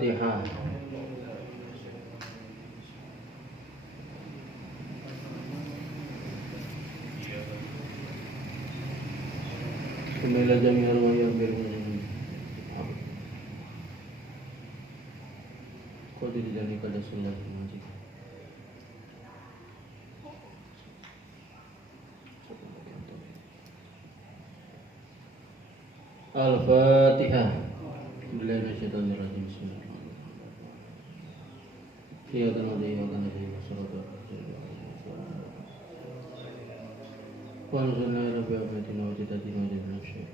Al-Fatihah. Ila jami'al wayar bil Qad dijani kada sunnah majid. Al-Fatihah. Billahi minasyaitonir rajim. Bismillahirrahmanirrahim. Iyyaka na'budu wa iyyaka nasta'in. Wa nuzulna ila bi'afatina wa jitatina wa jadna syekh.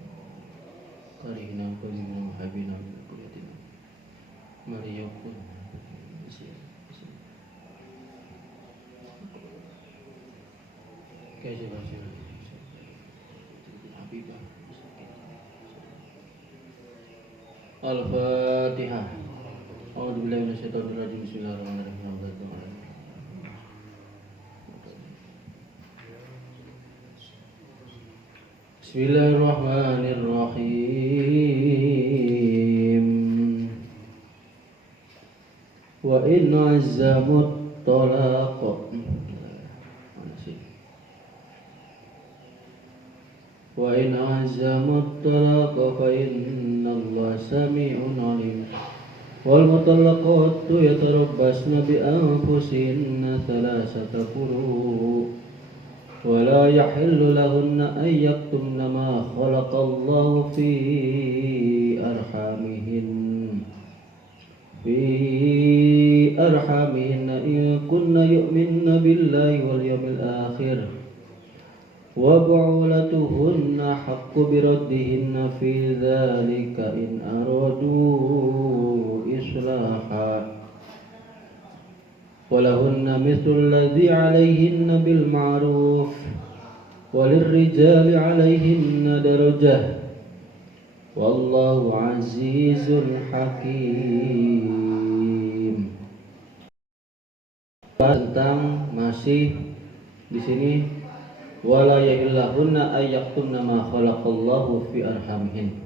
Karihna qawmina wa habina min qulatina. Mari yakun. Kaisa basira. Habibah. Al-Fatihah. A'udzu billahi minasyaitonir rajim. Bismillahirrahmanirrahim. Bismillahirrahmanirrahim. Wa in azzamut talaq. Wa in azzamut talaq fa innallaha sami'un 'alim. Wal mutallaqatu yatarabbasna bi anfusihinna thalathata quru. ولا يحل لهن أن يكتمن ما خلق الله في أرحامهن إن كن يؤمن بالله واليوم الآخر وبعولتهن حق بردهن في ذلك إن أرادوا إصلاحا ولهن مثل الذي عليهن بالمعروف وللرجال عليهن درجة والله عزيز حكيم. Tentang masih di sini wala yahillahunna ayyaktumna ma khalaqallahu fi arhamihin,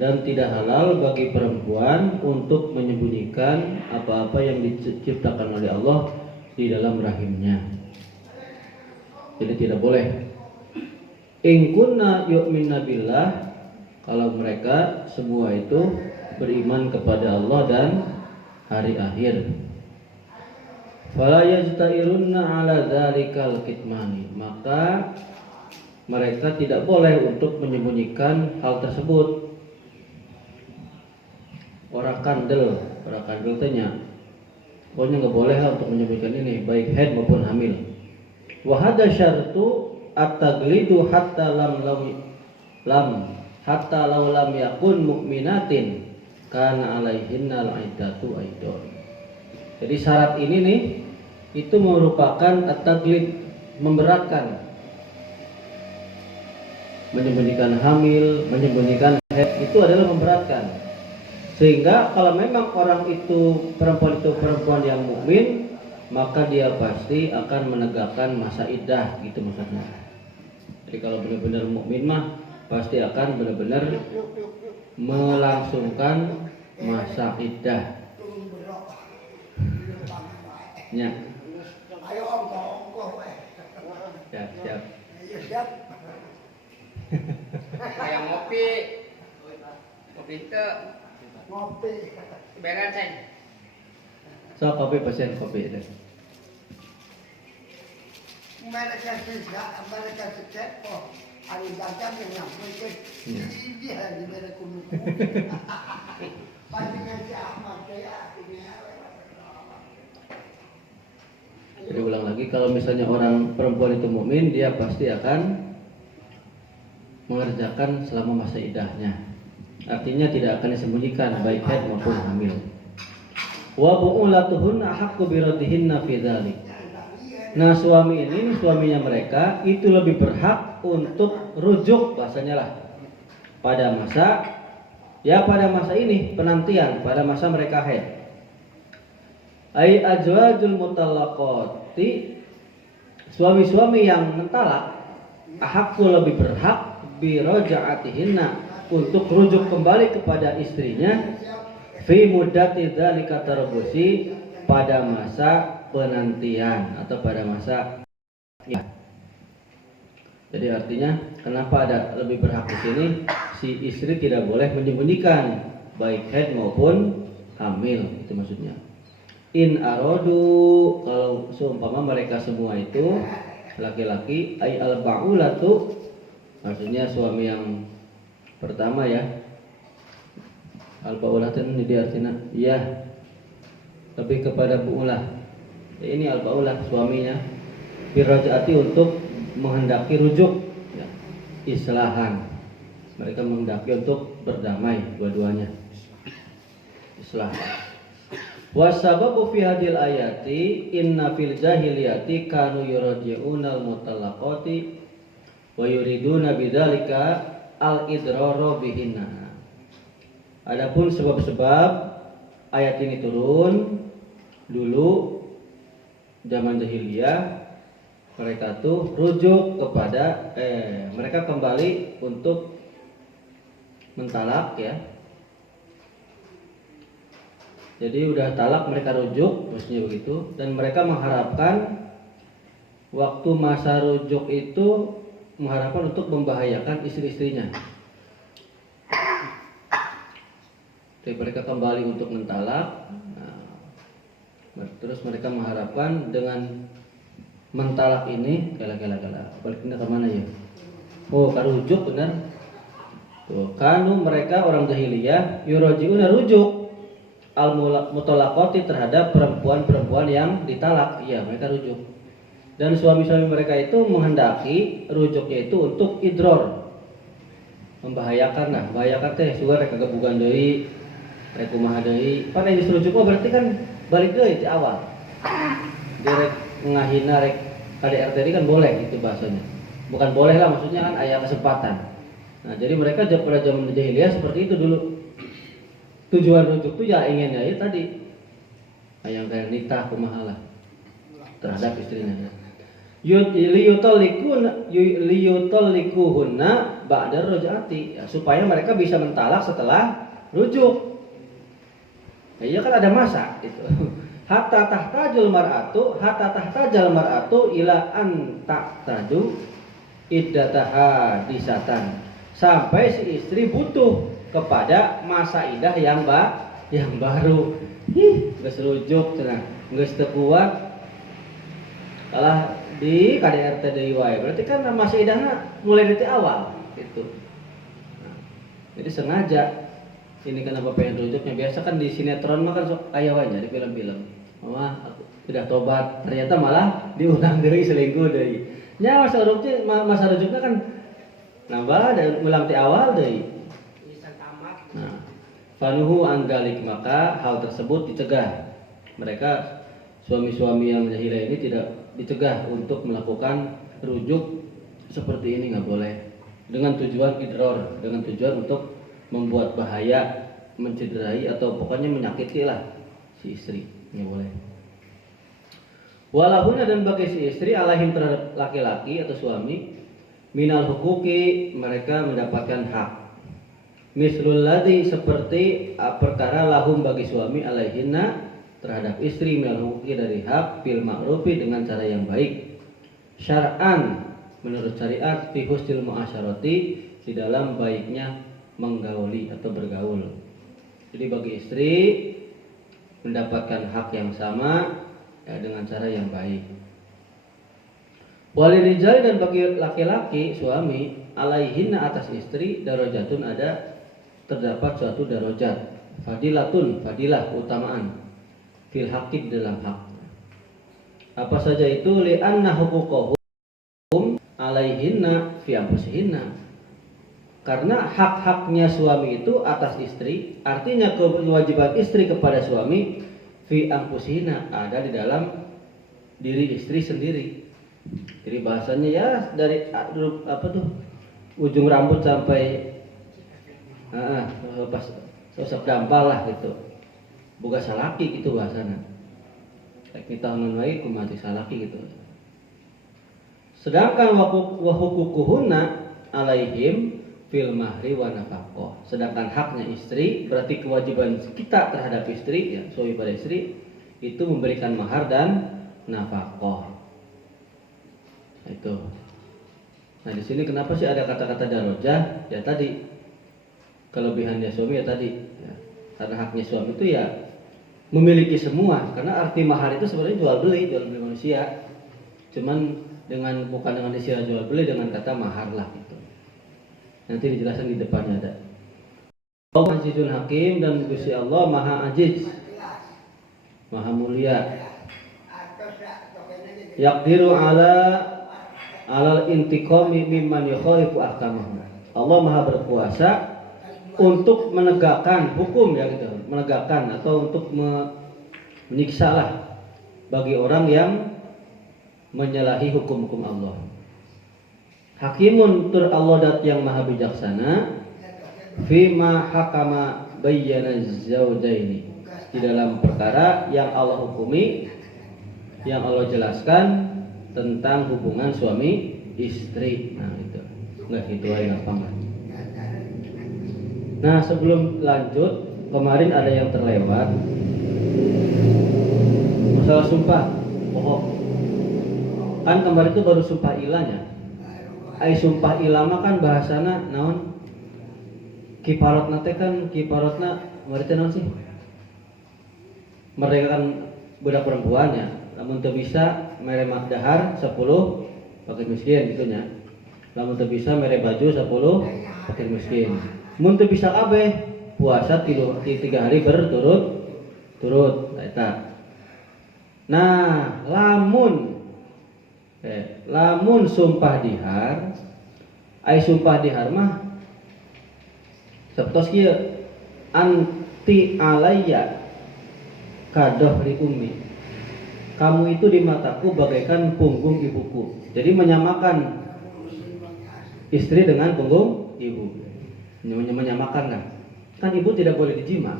dan tidak halal bagi perempuan untuk menyembunyikan apa-apa yang diciptakan oleh Allah di dalam rahimnya. Jadi tidak boleh. In kunna yu'minna billah, kalau mereka semua itu beriman kepada Allah dan hari akhir. Fala yajta'irunna ala dzalikal kitmani, maka mereka tidak boleh untuk menyembunyikan hal tersebut. Orang kandel tanya, pokoknya nggak boleh untuk menyebutkan ini, baik haid maupun hamil. Wahada syartu at-taglidu hatta law lam yakun mu'minatin kana alaihinna al-iddatu aidon. Jadi syarat ini nih itu merupakan at-taglid, memberatkan, menyembunyikan hamil, menyembunyikan haid itu adalah memberatkan. Sehingga kalau memang orang itu perempuan yang mukmin, maka dia pasti akan menegakkan masa iddah, gitu maksudnya. Jadi kalau benar-benar mukmin mah pasti akan benar-benar melangsungkan masa iddah. Ya. Ayo ongko. Siap. Siap. Kayak ngopi itu. Ngopi. Beran saya. So kopi pasien kopi itu. Mereka sejak kok hari jam yang mungkin ini hari mereka kumpul. Pasti Ahmad ya ini. Jadi ulang lagi, kalau misalnya orang perempuan itu mukmin, dia pasti akan mengerjakan selama masa iddahnya. Artinya tidak akan disembunyikan baik haid maupun hamil. Wa bu'ulatuhunna ahaqqu biraddihinna fi dzalik. Nah, suaminya mereka itu lebih berhak untuk rujuk, bahasanya lah, pada masa ini penantian, pada masa mereka haid. Ai azwajul mutallaqati, suami-suami yang mentalak, ahaqqu lebih berhak bi raja'atihinna, untuk rujuk kembali kepada istrinya fi muddati dzalika tarbusi, pada masa penantian atau pada masa ya. Jadi artinya kenapa ada lebih berhak di sini, si istri tidak boleh menyembunyikan baik haid maupun hamil, itu maksudnya. In arodu, kalau seumpama mereka semua itu laki-laki, ay al baulatu, maksudnya suami yang pertama ya. Al baulatu ini artinya iya, lebih kepada buulah. Ini al baulah suaminya birajati, untuk menghendaki rujuk ya, islahan. Mereka menghendaki untuk berdamai dua-duanya, islah. Wasababu fi hadil ayati inna fil jahiliyati kanu yuraji'una al-mutallaqati wa yuriduna bidzalika al-idrara bihinna. Adapun sebab-sebab ayat ini turun, dulu zaman jahiliyah mereka tuh rujuk kepada mereka kembali untuk mentalak ya. Jadi udah talak mereka rujuk, maksudnya begitu, dan mereka mengharapkan waktu masa rujuk itu mengharapkan untuk membahayakan istri-istrinya. Jadi mereka kembali untuk mentalak. Terus mereka mengharapkan dengan mentalak ini gala baliknya kemana ya? Oh, karujuk benar. Tuh, kanu mereka orang jahiliyah yurajiuna rujuk al mutallaqati terhadap perempuan-perempuan yang ditalak. Iya, mereka rujuk. Dan suami-suami mereka itu menghendaki rujuknya itu untuk idror. Membahayakan lah, membahayakan teh sugar rek kagebugan deui, rek kumaha deui. Pada geus rujuk berarti kan balik deui di awal. Direk ngahina rek KDRT ini kan boleh itu bahasanya. Bukan boleh lah, maksudnya kan aya kesempatan. Nah, jadi mereka pada zaman jahiliyah seperti itu dulu. Tujuan rujuk itu ya inginnya ya tadi yang kayak nikah kumaha terhadap istrinya. Liyutallikuhunna ba'da raj'ati, ya, supaya mereka bisa mentalak setelah rujuk. Nah, iya kan ada masa itu. Hatta tahtajul mar'atu ila an taqtadu iddataha disatan, sampai si istri butuh kepada masa idah yang baru. Geus rujuk cenah, geus teu kuat kalah di KDRT deui wae. Berarti kan masa idahna mulai dari awal gitu. Nah, jadi sengaja ini kenapa pengen rujuknya, biasa kan di sinetron mah kan sok aya wae di film-film. Mama aku sudah tobat, ternyata malah diulang deui selingkuh deui. Nya masa rujuknya kan nambah dan ulang ti awal deui. Nah, fanuhu andalik, maka hal tersebut dicegah. Mereka suami-suami yang jahiliyah ini tidak dicegah untuk melakukan rujuk seperti ini, nggak boleh. Dengan tujuan idror, dengan tujuan untuk membuat bahaya, mencederai atau pokoknya menyakiti lah si istri, nggak boleh. Walahuna, dan bagi si istri alaihim terhadap laki-laki atau suami minal hukuki, mereka mendapatkan hak. Mislul ladzi, seperti perkara lahum bagi suami alaihinna terhadap istri minal hukuki dari hak bil ma'rufi dengan cara yang baik. Syar'an, menurut syariat, fi husnil mu'asyarati, di dalam baiknya menggauli atau bergaul. Jadi bagi istri mendapatkan hak yang sama ya, dengan cara yang baik. Walirijal, dan bagi laki-laki suami alaihinna atas istri darajatun, terdapat suatu darajat, fadilatun, fadilah, keutamaan, fil haqqi, dalam hak. Apa saja itu? Li'anna huquqahum alaihinna fi anfusihinna, karena hak-haknya suami itu atas istri, artinya kewajiban istri kepada suami fi anfusihinna, ada di dalam diri istri sendiri. Jadi bahasanya ya dari apa tuh ujung rambut sampai pas sosok dampal lah gitu, boga salaki gitu bahasana. Kita ngomong lagi kumati salaki gitu. Sedangkan wa huququhunna alaihim fi fil mahri wa nafaqah. Sedangkan haknya istri berarti kewajiban kita terhadap istri, ya, suami pada istri itu memberikan mahar dan nafaqah. Itu. Nah, di sini kenapa sih ada kata-kata darajah? Ya tadi kelebihannya suami ya tadi, ya. Karena haknya suami itu ya memiliki semua. Karena arti mahar itu sebenarnya jual beli manusia. Cuman bukan dengan istilah jual beli, dengan kata mahar lah gitu. Nanti dijelaskan di depannya ada. Allah Azizul Hakim, dan Gusti Allah Maha Aziz, Maha mulia. Yaqdiru alal intiqami mimman yukhalifu ahkamahu. Allah Maha berkuasa untuk menegakkan hukum, ya gitu, menegakkan atau untuk menyiksa lah bagi orang yang menyalahi hukum-hukum Allah. Hakimun, tur Allah dat yang maha bijaksana, fima hakama bayyana zaujaini, di dalam perkara yang Allah hukumi, yang Allah jelaskan tentang hubungan suami istri. Nah itu nggak gitu aja gampang. Nah sebelum lanjut, kemarin ada yang terlewat masalah sumpah bohong. Kan kemarin itu baru sumpah ilahnya. Sumpah ilama kan bahasana naon? Kiparotna teh kan kiparotna mereka naon sih? Mereka kan budak perempuan ya. Namun teu bisa mere dahar 10 pakai miskin gitunya. Namun teu bisa mere baju 10 pakai miskin. Mun teu bisa kabeh puasa 3 hari berturut-turut eta. Nah, lamun sumpah dihar, sumpah dihar mah sapertos kieu, anti alayya kadohri ummi. Kamu itu di mataku bagaikan punggung ibuku. Jadi menyamakan istri dengan punggung ibu. Menyamakan kan? Kan ibu tidak boleh dijima.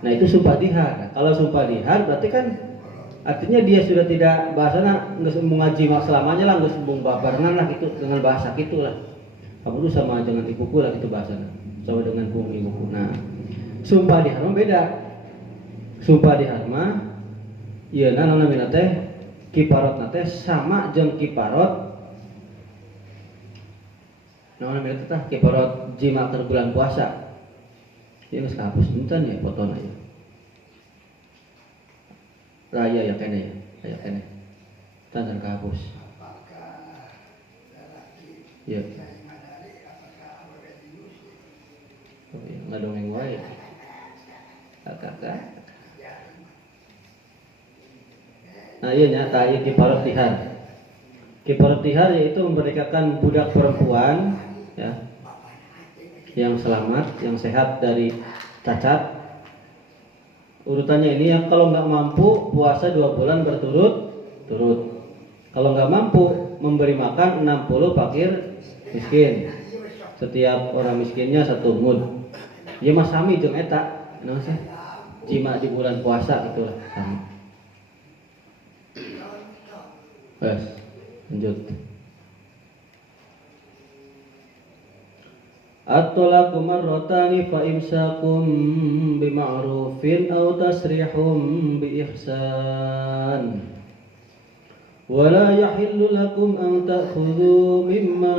Nah itu sumpah dihar. Kalau sumpah dihar berarti kan artinya dia sudah tidak, bahasana nggak sembung ngaji selamanya lah, nggak sembung barengan lah gitu, dengan bahasa gitulah. Kamu tuh sama dengan ibuku lah gitu bahasana, sama dengan punggung ibuku. Nah sumpah dihar mah beda. Sumpah dihar mah ieu na namina teh kiparotna teh sama jeung kiparot namina teh kiparot jima keur bulan puasa. Ieu geus kahapus punten ya fotona ya. Raya ya kene ya, raya kene. Tangan kahapus. Ya. Oh, ya, ngadongeng wae. Kakak. Nah iya nyata ieu kiparot tihar. Kiparot tihar yaitu memerdekakan budak perempuan ya, yang selamat, yang sehat dari cacat. Urutannya ini ya, kalau nggak mampu puasa 2 bulan berturut-turut. Kalau nggak mampu memberi makan 60 fakir miskin. Setiap orang miskinnya 1 mud. Ya mas sami jeung eta, naon sih? Jima di bulan puasa itulah sama. Bas, lanjut. At-talaqu marratani fa imsakum bima'rufin aw tasrihum bi ihsan. Wa la yahillu lakum an ta'khudhu mimma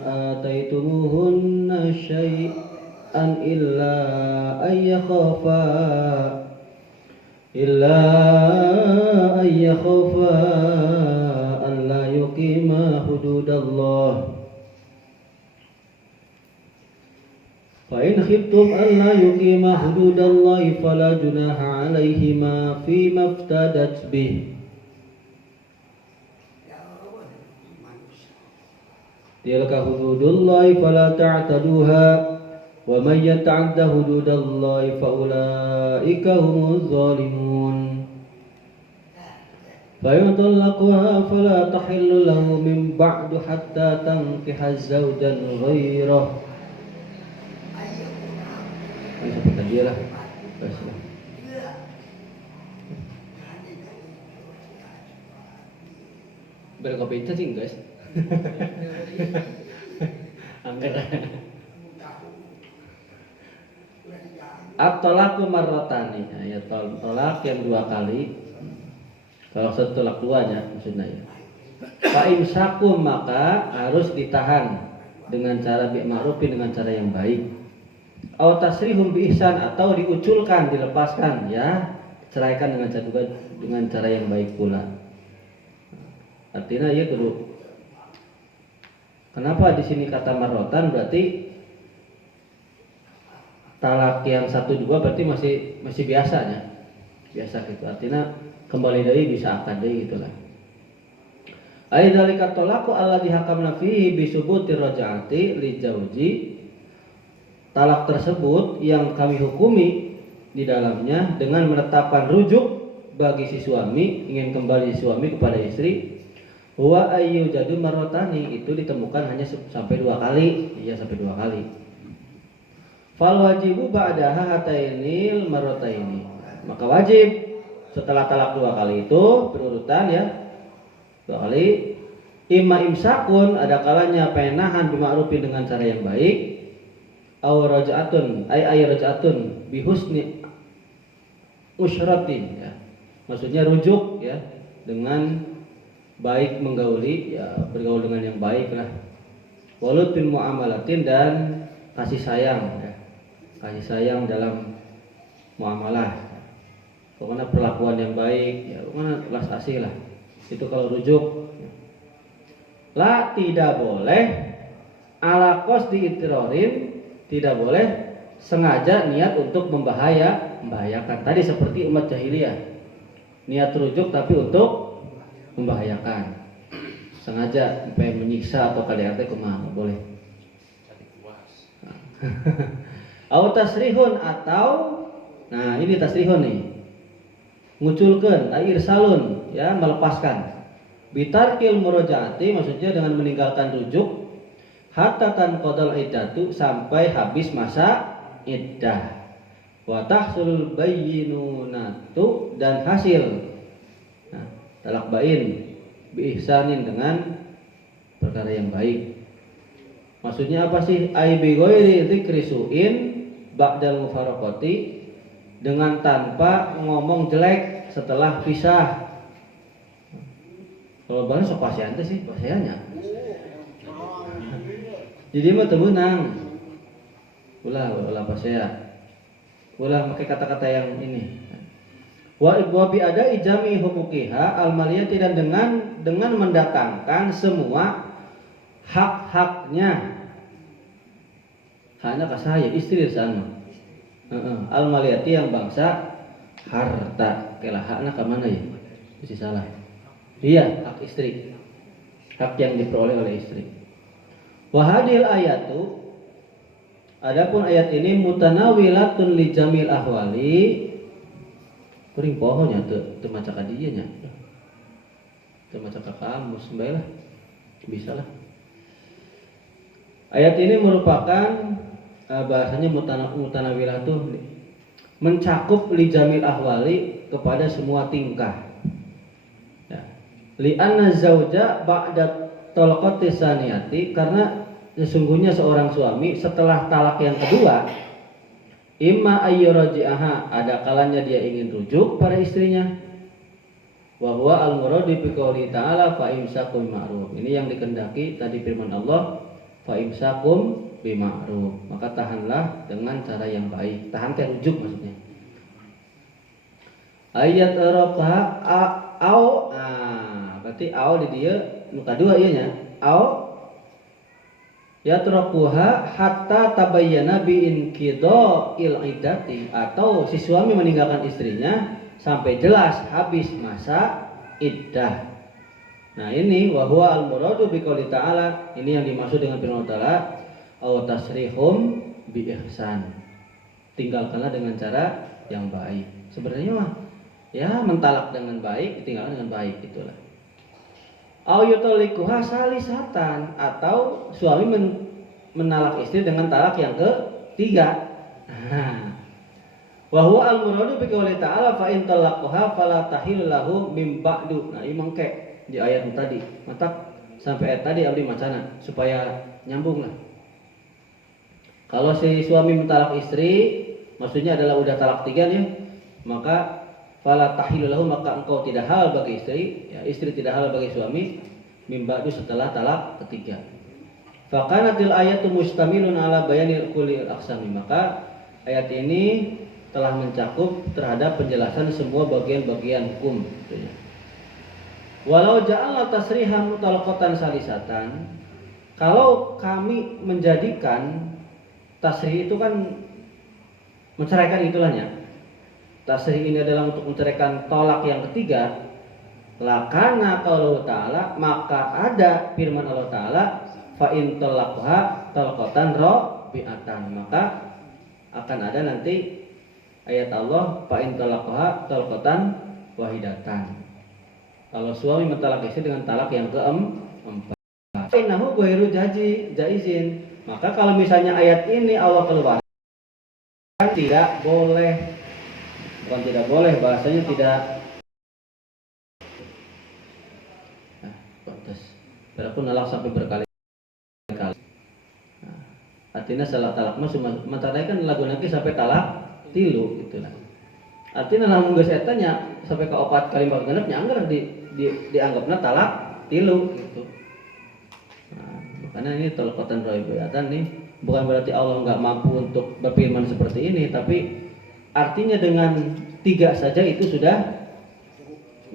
ataitumuhunna syai'an illa an yakhafa an la yuqima hududallah. Fa in khiftum alla yuqima hududallahi fala junaha 'alaihima fima iftadat bih. Tilka hududullahi fala ta'taduha wa man yata'adda hududallahi fa ulaika humuz zalimun. Fa in talaqaha fala tahillu lahu min ba'du hatta tankiha zawjan ghairahu. Seperti dia lah. Berkopi cacing guys. angker. At-talaqu marratani. Ya, tolak yang 2 kali. Kalau satu tolak 2 nya maksudnya ya. Fa imsakum maka harus ditahan dengan cara bi ma'rufin, dengan cara yang baik. Aw tasrihum bi ihsan, atau diuculkan, dilepaskan ya, ceraikan dengan cara yang baik pula. Artinya ya kudu. Kenapa di sini kata marrotan, berarti talak yang 1 2 berarti masih biasanya. Biasa gitu. Artinya kembali deui bisa akad deui gitulah. Aidzalika talaqu alladzi hakamna fihi bi subuti raj'ati li zauji. Talak tersebut yang kami hukumi di dalamnya dengan menetapkan rujuk bagi si suami, ingin kembali si suami kepada istri. Huwa ayyu jadu marratani, itu ditemukan hanya sampai 2 kali. Iya, sampai 2 kali. Fal wajibu ba'daha hatainil marrataini. Maka wajib setelah talak 2 kali itu berurutan ya. 2 kali. Imma imsakun, ada kalanya penahan bima'rufin dengan cara yang baik. Aw raj'atun ay raj'atun bihusni usyratin ya. Maksudnya rujuk ya, dengan baik menggauli ya, bergaul dengan yang baik lah. Walutun muamalatin, dan kasih sayang ya. Kasih sayang dalam muamalah. Pokoknya perlakuan yang baik ya, pokoknya kelas asih lah. Itu kalau rujuk. La, tidak boleh ala qasdi itrorin, tidak boleh sengaja niat untuk membahayakan. Tadi seperti umat jahiliyah, niat rujuk tapi untuk membahayakan, sengaja sampai menyiksa atau kalian kumaha boleh. Au tasrihun, atau nah ini tasrihun nih, nguculkeun irsalun ya, melepaskan. Bitarkil murojaati, maksudnya dengan meninggalkan rujuk, hatta tanqadal iddatu, sampai habis masa iddah. Wa tahsul bayyinunatu, dan hasil nah, talak bain bi ihsanin, dengan perkara yang baik. Maksudnya apa sih? Ai bi ghairi dzikri su'in ba'dal mufaraqati, dengan tanpa ngomong jelek setelah pisah. Kalau barang sok pasian teh sih pasiannya. Jadi mah teu meunang. Ulah pasea. Ulah pakai kata-kata yang ini. Wa bi ada ijami hukukiha al-maliyati, dan dengan mendatangkan semua hak-haknya. Haknya ka saya istri sana. Al-maliyati, yang bangsa harta. Kela hakna ka mana ya? Mesti salah. Iya, hak istri. Hak yang diperoleh oleh istri. Wa hadil ayatu, adapun ayat ini mutanawilatun li jamil ahwali. Kuring pohonnya teu maca ka dieu nya. Teu maca ka kamus bae lah. Bisa lah. Ayat ini merupakan bahasanya mutanawilah tuh mencakup li jamil ahwali, kepada semua tingkah. Ya. Li anna zauja ba'da talaqati saniyati, karena sesungguhnya seorang suami setelah talak yang kedua, imma ayyuraji'aha, ada kalanya dia ingin rujuk pada istrinya. Wa huwa al-muradu bi qouli ta'ala fa imsakum ma'ruf. Ini yang dikehendaki tadi firman Allah, fa imsakum bima'ruf, maka tahanlah dengan cara yang baik. Tahan teh rujuk maksudnya. Ayat Eropa au berarti au di dia muka 2 ieu nya. Au yatrakuha hatta tabayyana bi inqida'il iddati, atau si suami meninggalkan istrinya sampai jelas habis masa iddah. Nah ini wa huwa al-muradu bi qouli ta'ala, ini yang dimaksud dengan firman Allah, au tasrihum bi ihsan, tinggalkanlah dengan cara yang baik. Sebenarnya mah ya mentalak dengan baik, tinggalkan dengan baik, itulah. Au yutalikuha salisatan, atau suami menalak istri dengan talak yang ketiga. Wa huwa al-muradu bi qouli ta'ala fa in talaqaha fala tahillu lahu mim ba'du. Nah, imang di ayat tadi. Mata sampai ayat tadi abdi macana supaya nyambung lah. Kalau si suami mentalak istri, maksudnya adalah udah talak 3 nih, maka fala tahillu lahu, maka engkau tidak halal bagi istri, ya, istri tidak halal bagi suami mim ba'du setelah talak ketiga. Faqanatil ayatu mustamilun ala bayanil kulli aqsami, maka ayat ini telah mencakup terhadap penjelasan semua bagian-bagian hukum gitu ya. Walau ja'alna tasrihan mutalaqatan salisatan, kalau kami menjadikan tasrih itu kan menceraikan itulahnya. Tasrih ini adalah untuk menceraikan tolak yang ketiga. Lakana qaulullah ta'ala, maka ada firman Allah Ta'ala, fa in talaqha talaqatan rabi'atan, maka akan ada nanti ayat Allah fa in talaqha talaqatan wahidatan. Kalau suami mentalak istri dengan talak yang keempat, innahu ghairu jaizin, maka kalau misalnya ayat ini Allah keluarkan, tidak boleh, bukan tidak boleh, bahasanya tidak pantas. Walaupun nalak sampai berkali-kali. Artinya salah talak mah mentalak kan lagu nanti sampai talak tilu gitulah. Artinya lamun geus eta nya sampai ke 4 kali 4 genep nya anggar dianggapna talak tilu gitu. Nah, makanya ini talaqatan rabi'atan nih bukan berarti Allah nggak mampu untuk berfirman seperti ini, tapi artinya dengan 3 saja itu sudah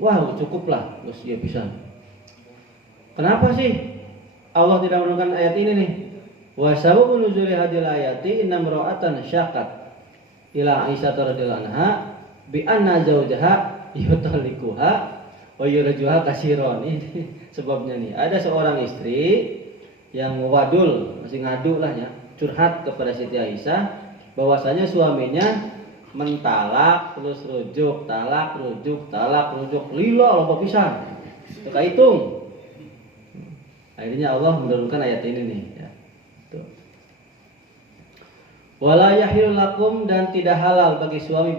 wow, cukuplah, terus dia bisa. Kenapa sih Allah tidak menurunkan ayat ini nih? Wa sababu nuzuli hadil ayati inna imra'atan syaqat ila Aisyah radhiyallahu anha bi anna zaujaha yutalikuha wa yurjuha kasiron. Ini sebabnya nih, ada seorang istri yang wadul, masih ngadu lah ya, curhat kepada Siti Aisyah bahwasanya suaminya mentalak terus rujuk, talak rujuk, talak rujuk, lila loba pisan. Teu kahitung. Akhirnya Allah menurunkan ayat ini nih ya. Tuh. Wala yahilul lakum, dan tidak halal bagi suami,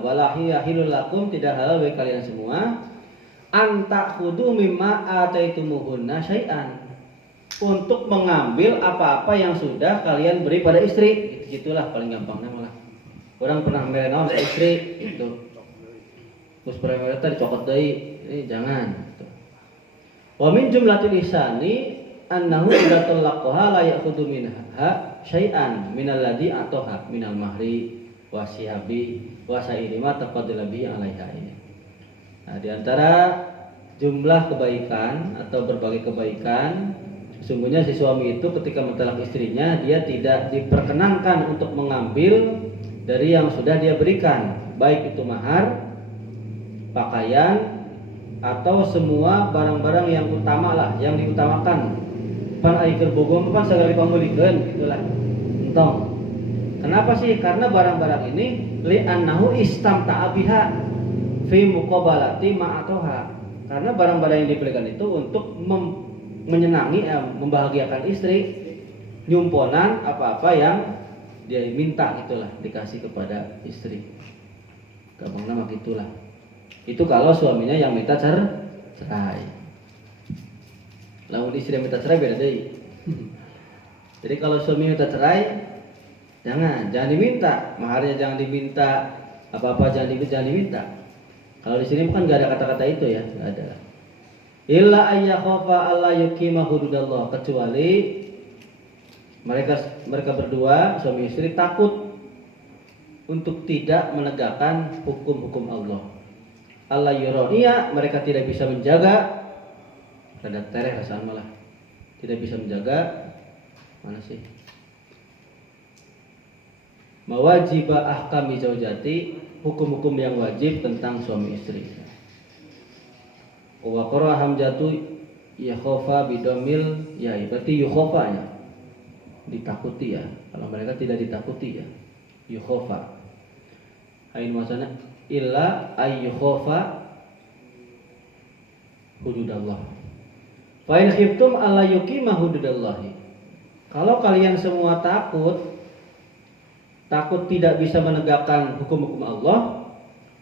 wala yahilul lakum, tidak halal bagi kalian semua, anta khudu mimma ataitumuhunna syai'an, untuk mengambil apa-apa yang sudah kalian beri pada istri. Gitulah paling gampangnya malah. Orang pernah mere naon ke istri gitu. Terus pernah tadi cokot deui, ini jangan gitu. Wa min jumlatil ihsani annahu idza talaqaha la ya'khudhu minha syai'an minal ladzi ataha minal mahri wa sihabi wa sa'iri ma taqaddala bihi 'alaiha ini. Nah, di antara jumlah kebaikan atau berbagai kebaikan, sesungguhnya si suami itu ketika mentalak istrinya, dia tidak diperkenankan untuk mengambil dari yang sudah dia berikan, baik itu mahar, pakaian, atau semua barang-barang yang utama lah, yang diutamakan. Pan aikeur bogom pan sagala pamulikeun gitulah. Entong. Kenapa sih? Karena barang-barang ini li annahu istamta'a biha fi muqabalati ma'atoha. Karena barang-barang yang diberikan itu untuk menyenangi, membahagiakan istri, nyumponan apa-apa yang dia minta itulah dikasih kepada istri. Gampang nama gitulah. Itu kalau suaminya yang minta cerai. Lamun istri yang minta cerai beda deui. Jadi kalau suami minta cerai, jangan diminta, maharnya jangan diminta, apa-apa jangan diminta. Kalau di sini kan nggak ada kata-kata itu ya, nggak ada. Illa ayyakhafa alla yuqima hududallah, kecuali mereka berdua suami istri takut untuk tidak menegakkan hukum-hukum Allah. Allah yuroniya, mereka tidak bisa menjaga, rada tereh rasaan malah, tidak bisa menjaga mana sih? Mawajibah ahkami zaujati, hukum-hukum yang wajib tentang suami istri. Wa qara hamzatu yakhafa bidomil, ya berarti yukhafa ya, ditakuti ya. Kalau mereka tidak ditakuti ya, yukhafa. Ain masana illa ayyukhafa hududallah. Fa in khiftum alla yuqima hududallahi. Kalau kalian semua takut tidak bisa menegakkan hukum-hukum Allah,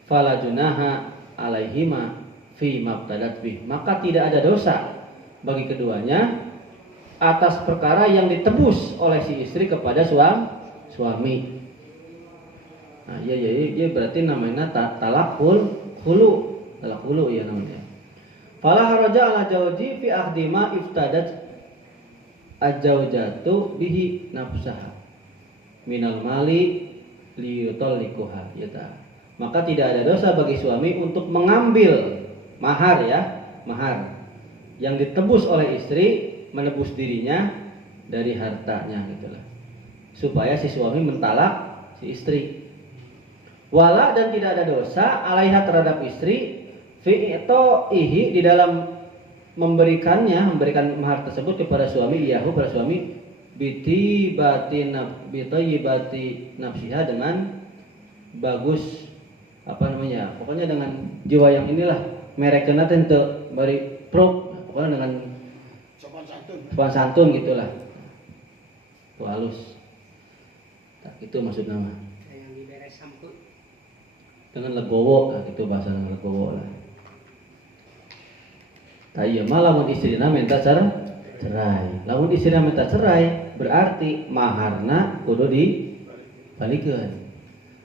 fala junaha alaihima fi mabtadat bih, maka tidak ada dosa bagi keduanya atas perkara yang ditebus oleh si istri kepada suami. Nah, ya berarti namanya talak hulu ya namanya. Fala haraja ala jawji fi akhdima iftadat ajawjatu bihi nafsaha minal mali liyutallikuha yata. Maka tidak ada dosa bagi suami untuk mengambil mahar yang ditebus oleh istri, menebus dirinya dari hartanya gitulah. Supaya si suami mentalak si istri. Wala dan tidak ada dosa alaiha terhadap istri fi ihi di dalam memberikan mahar tersebut kepada suami pada suami biti nafsiha dengan bagus pokoknya dengan jiwa yang inilah merekena tente bari pro pokoknya dengan sopan santun gitulah itu halus. Nah, itu maksud nama yang diberes sampul dengan legowo, nah, itu bahasa dengan legowo lah. Taya malah mun istrina minta cerai. Lamun istrina minta cerai berarti maharna kudu dibalikeun.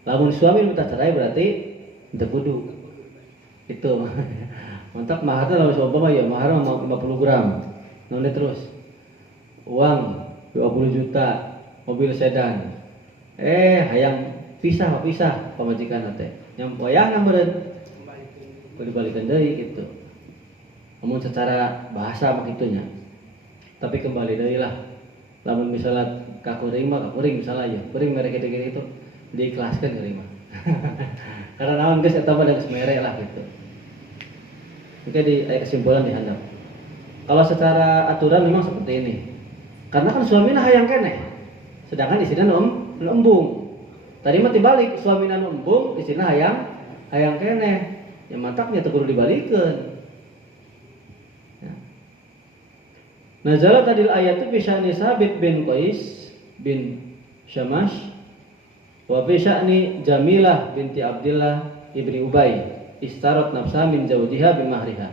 Lamun suami minta cerai berarti teu kudu. Itu. Mantap maharna lamun seumpama ya mahar 50 gram. None terus. Uang 20 juta, mobil sedan. Hayang pisah pamajikan teh. Nyampoyang meureun. Dibalikeun deui gitu. Namun secara bahasa makitunya. Tapi kembali deui lah. Lamun misalnya kakuring misalnya ya, kuring merek gede-gede itu diikhlaskan kuring mah. Karena naon geus eta mah geus mere lah gitu. Mungkin aya kesimpulan di handap. Kalau secara aturan memang seperti ini. Karena kan suamina hayang keneh. Sedangkan istrina nu embung. Tadi mah dibalik, suamina nu embung, istrina hayang keneh. Ya mantaknya teu kudu dibalikeun. Nazalat tadil ayatu fi sya'ni Sabit bin Qais bin Syamash wa fi sya'ni Jamilah binti Abdillah ibni Ubay istarat nafsa min zawjiha bi mahriha.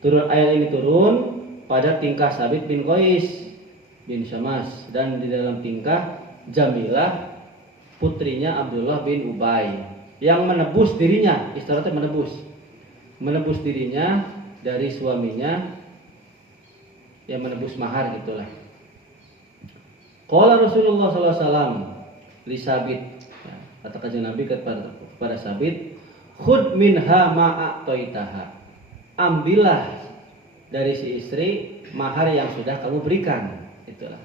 Ayat ini turun pada tingkah Sabit bin Qais bin Syamash dan di dalam tingkah Jamilah putrinya Abdullah bin Ubay yang menebus dirinya, istaratnya menebus dirinya dari suaminya yang menebus mahar gitulah. Qala Rasulullah sallallahu alaihi wasallam li Sabit, kata kanjeng Nabi kepada Sabit, khud minha ma a'taitaha. Ambillah dari si istri mahar yang sudah kamu berikan, itulah.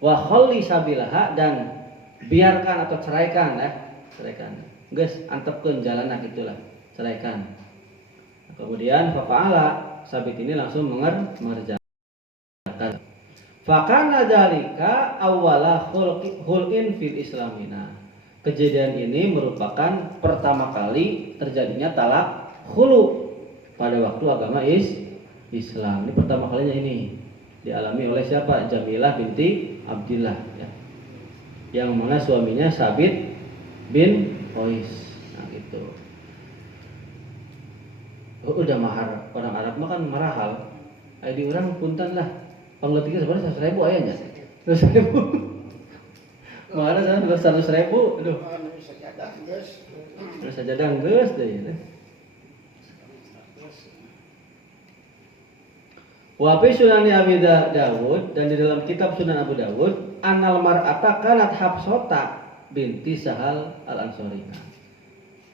Wa khalli sabilaha dan biarkan atau ceraikan. Geus antepkeun jalanna gitulah, ceraikan. Kemudian fa'ala Sabit ini langsung mengerjakan. Fakana dzalika awwala khulqin fil islamina. Kejadian ini merupakan pertama kali terjadinya talak khulu pada waktu agama Islam. Ini pertama kalinya ini dialami oleh siapa? Jamilah binti Abdillah ya. Yang mana suaminya Sabit bin Qais. Nah gitu. Udah mahar orang Arab mah kan marahal. Di orang punten lah. Pangletiknya sebenarnya 100.000 ayahnya. 100.000. Mana sana 100.000? Aduh. Sajadah geus deui. Wa fi Sunan Abi Dawud dan di dalam kitab Sunan Abu Dawud annal mar'ata kanat Hafsata binti Sahal al-Ansari.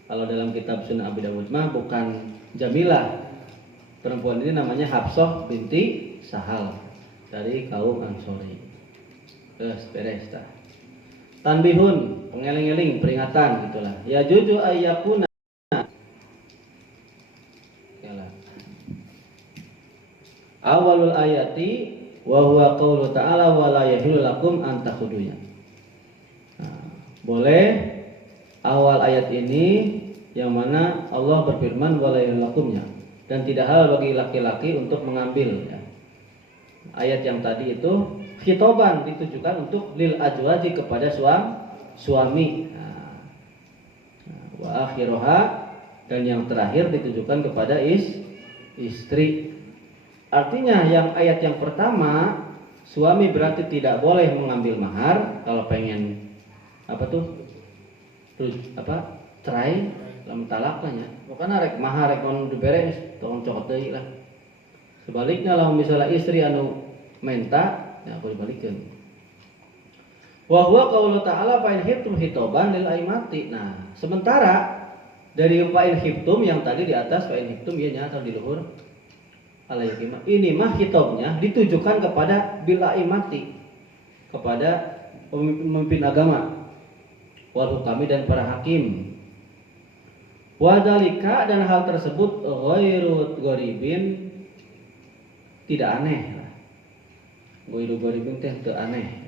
Kalau dalam kitab Sunan Abi Dawud mah bukan Jamilah. Perempuan ini namanya Hafsah binti Sahal dari kaum Ansori. Beres dah. Tanbihun, pengeling-eling, peringatan gitulah. Ya juju ayyakuna. Awalul ayati wa huwa qaulu ta'ala wa la yahillu lakum an takhudunya. Boleh awal ayat ini yang mana Allah berfirman wa la yahillu lakumnya dan tidak halal bagi laki-laki untuk mengambil ya. Ayat yang tadi itu khitoban ditujukan untuk lil ajwaji kepada suami. Wa akhiroha dan yang terakhir ditujukan kepada istri. Artinya yang ayat yang pertama Suami berarti tidak boleh mengambil mahar kalau pengen cerai, dalam talaknya. Pokoknya rek mahar rek mau diberes, tolong cokot deui lah. Sebaliknya lamun misalnya istri anu menta, ya boleh balikin. Wa huwa qaulu ta'ala fa in hibtum hitoban lil aimati. Nah, sementara dari fa in hibtum yang tadi di atas fa in hibtum ieu nya atau di luhur alaihima. Ini mah hitobnya ditujukan kepada bil aimati, kepada pemimpin agama, wal hukami dan para hakim. Wadalika dan hal tersebut ghairu gharibin, tidak aneh. Ghairu gharibin teh teu aneh.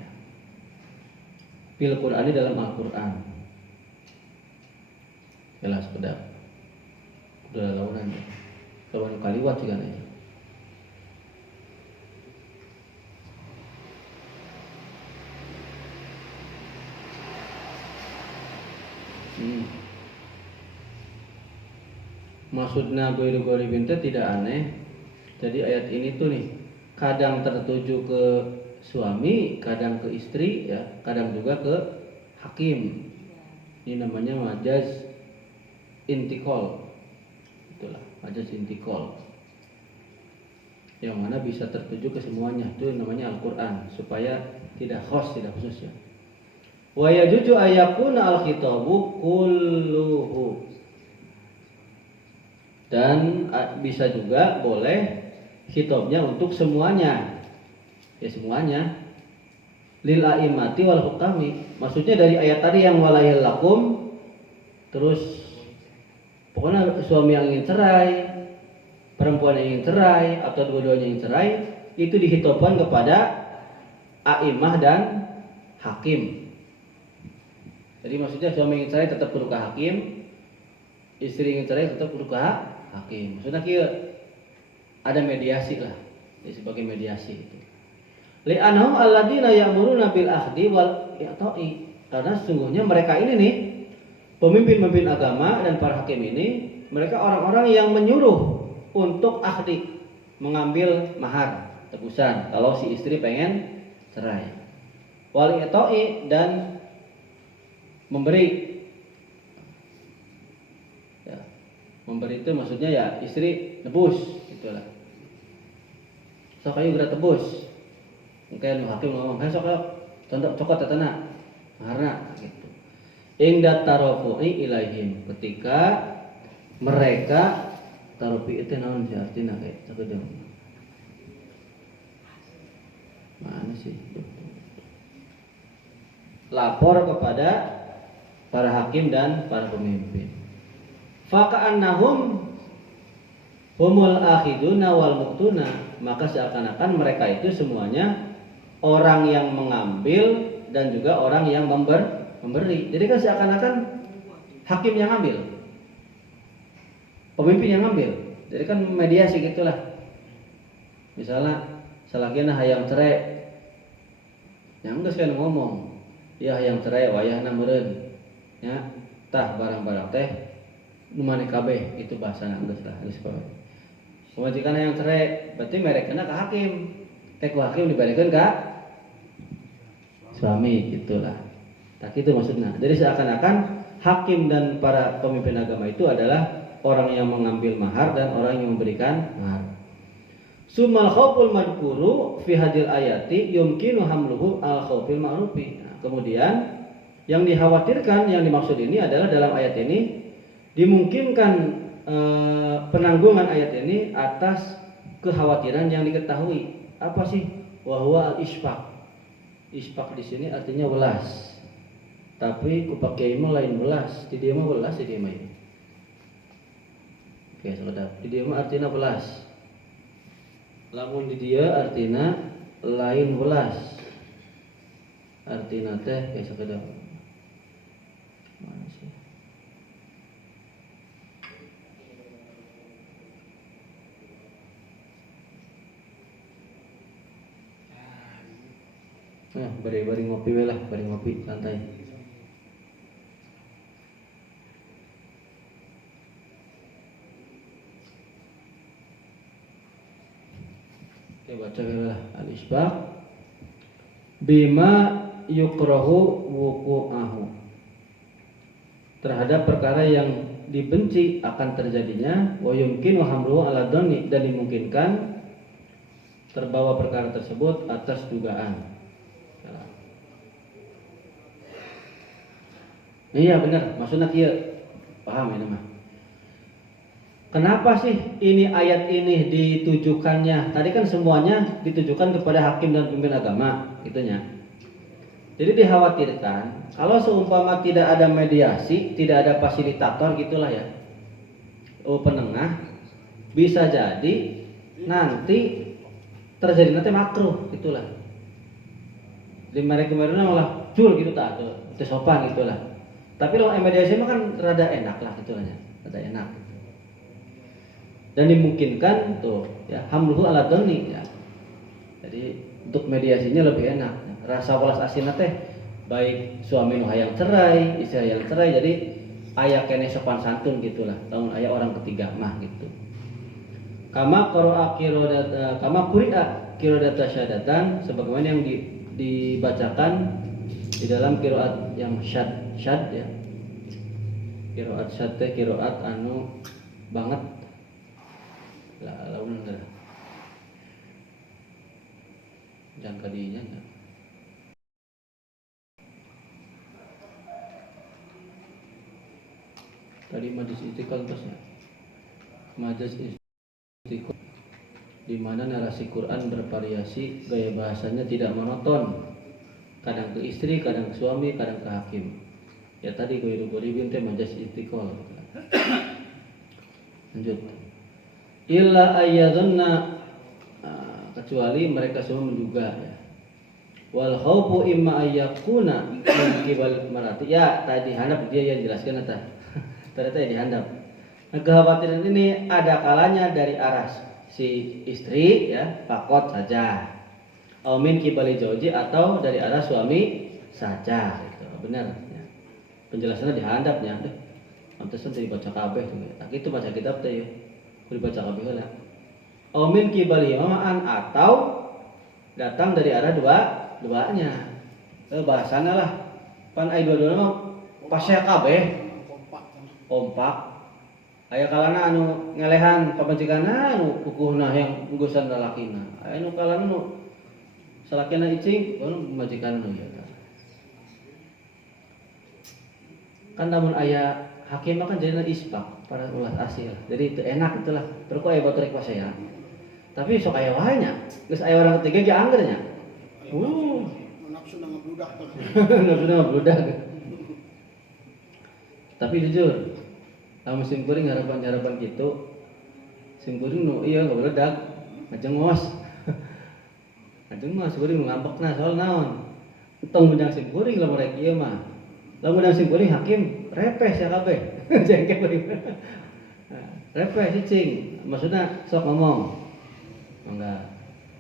Fil Qur'ani dalam Al-Qur'an. Jelas pedap. Udah launan. Kawan kaliwat juga nih. Maksudnya ghairu gharibin teh tidak aneh. Jadi ayat ini tuh nih kadang tertuju ke suami, kadang ke istri, ya, kadang juga ke hakim. Ini namanya majaz intikal. Itulah majaz intikal. Yang mana bisa tertuju ke semuanya. Itu namanya Al-Qur'an, supaya tidak khos, tidak khusus ya. Wa yajuju ayakuna al-khitabu kulluhu. Dan bisa juga boleh khitabnya untuk semuanya. Ya semuanya. Lil aimati wal hukami. Maksudnya dari ayat tadi yang walayil lakum, terus pokoknya suami yang ingin cerai, perempuan yang ingin cerai, atau dua-duanya yang cerai, itu dihitopkan kepada aimah dan hakim. Jadi maksudnya suami ingin cerai tetap kudu ka hakim, istri ingin cerai tetap kudu ka hakim. Maksudnya kieu ada mediasi lah, ya, sebagai mediasi itu. Li'annahum alladzina ya'muruna bil ahdi wal i'ta'i. Karena sesungguhnya mereka ini nih pemimpin-pemimpin agama dan para hakim ini, mereka orang-orang yang menyuruh untuk ahdi, mengambil mahar, tebusan kalau si istri pengen cerai. Wal i'ta'i dan memberi. Ya, memberi itu maksudnya ya istri nebus gitulah. Sok ayo geura tebus. Mungkin hakim ngomong, "Hai sok contoh cokot tetena." Maharna gitu. Ingda tarofu'i ilaihim, ketika mereka tarofi itu naon sih artinya kayak sakedeung. Mana sih? Lapor kepada para hakim dan para pemimpin. Faka'annahum humul akhiduna wal muktuna, maka seakan-akan mereka itu semuanya orang yang mengambil dan juga orang yang memberi. Jadi kan seakan-akan hakim yang ngambil, pemimpin yang ngambil. Jadi kan mediasi gitulah. Misalnya salagina hayang cerai, yang geus kan ngomong, ya hayang cerai wayahna meureun. Ya, tah barang-barang teh nu maneh kabeh, itu bahasana geus lah, geus poe. Majikan yang cerai, berarti merekna ke hakim. Teh ku hakim dibarekeun ka suami gitulah. Tak itu maksudnya. Jadi seakan-akan hakim dan para pemimpin agama itu adalah orang yang mengambil mahar dan orang yang memberikan mahar. Sumal khauful madhkuru fi hadil ayati yumkinu hamluhu al khaufil ma'rufi. Nah, kemudian yang dikhawatirkan, yang dimaksud ini adalah dalam ayat ini dimungkinkan penanggungan ayat ini atas kekhawatiran yang diketahui. Apa sih? Wa huwa al-isfaq. Isfaq di sini artinya welas. Tapi ku pakai mah lain welas. Di dia mah welas, di dia mah. Oke, saudara. Di dia mah artinya welas. Lamun di dia artinya lain welas. Artinya teh kayak saudara. Mana sih? Nah, bari ngopi we lah, bari ngopi santai. Oke, baca we lah al-isbaq bima yukrahu wuqu'ahu, terhadap perkara yang dibenci akan terjadinya, wa yumkinu hamluhu ala dhanni, dan dimungkinkan terbawa perkara tersebut atas dugaan. Iya benar, maksudnya kia paham ini mah. Kenapa sih ini ayat ini ditujukannya? Tadi kan semuanya ditujukan kepada hakim dan pemimpin agama, gitunya. Jadi dikhawatirkan kalau seumpama tidak ada mediasi, tidak ada fasilitator gitulah ya, penengah, bisa jadi nanti terjadi nanti makruh gitulah. Di mereka malah jul gitu tak ada sopan gitulah. Tapi kalau mediasi mah kan rada enak lah gitulah ya, rada enak. Dan dimungkinkan tuh ya hamluhu ala dhanni ya. Jadi untuk mediasinya lebih enak. Rasa welas asina teh baik suami nu hayang cerai, istri yang cerai, jadi aya kene sopan santun gitulah. Lamun aya orang ketiga mah gitu. Kama quri'a qiradata syadatan, sebagaimana yang dibacakan di dalam qiraat yang syad ya. Qiraat syad teh qiraat anu banget. Lamun jangan kadinya ya. Tadi majlis istiqlal terusnya. Majlis istiqlal di mana narasi Quran bervariasi, gaya bahasanya tidak monoton. Kadang ke istri, kadang ke suami, kadang ke hakim. Ya tadi gue ribin teh majlis istiqlal. Lanjut. Illa ayyadhanna, kecuali mereka semua menduga ya. Wal khawfu imma ayyakuna min qibal marati. Ya tadi handap dia yang jelaskan tadi. Ternyata yang dihandap. Nah, kekhawatiran ini ada kalanya dari arah si istri ya, fakot saja. Min qibali zauji, atau dari arah suami saja gitu. Benar ya. Penjelasannya dihandapnya. Pantesan tadi baca kabeh tuh. Tak itu baca kitab teh ya. Dibaca kabeh lah. Min qibali mamaan, atau datang dari arah duanya. Bahasana lah. Pan ai dua-duanya mah pasya kabeh. Kompak. Aya kalana anu ngelehan pamajikanna anu kukuhna yang nggusan lalakina. Aya nu kalana nu salakina icing anu majikanna ya. Kan namun aya hakim kan jadi ispak para ulas asil. Jadi itu enak itulah. Terus kok aya batur kuasa ya. Tapi sok aya wae nya. Geus aya orang ketiga ge angger nya. Nafsu ngabludak. Nafsu ngabludak. Tapi jujur, kalau musim kuring harapan gitu, musim kuring nu iya nggak meledak, ngajengos, kuring ngambekna soal naon, tong mudang sim kuring lah mereka iya mah, lah mudang sim kuring hakim repeh sia kabeh, jengkel kuring, repeh cicing, maksudnya sok ngomong,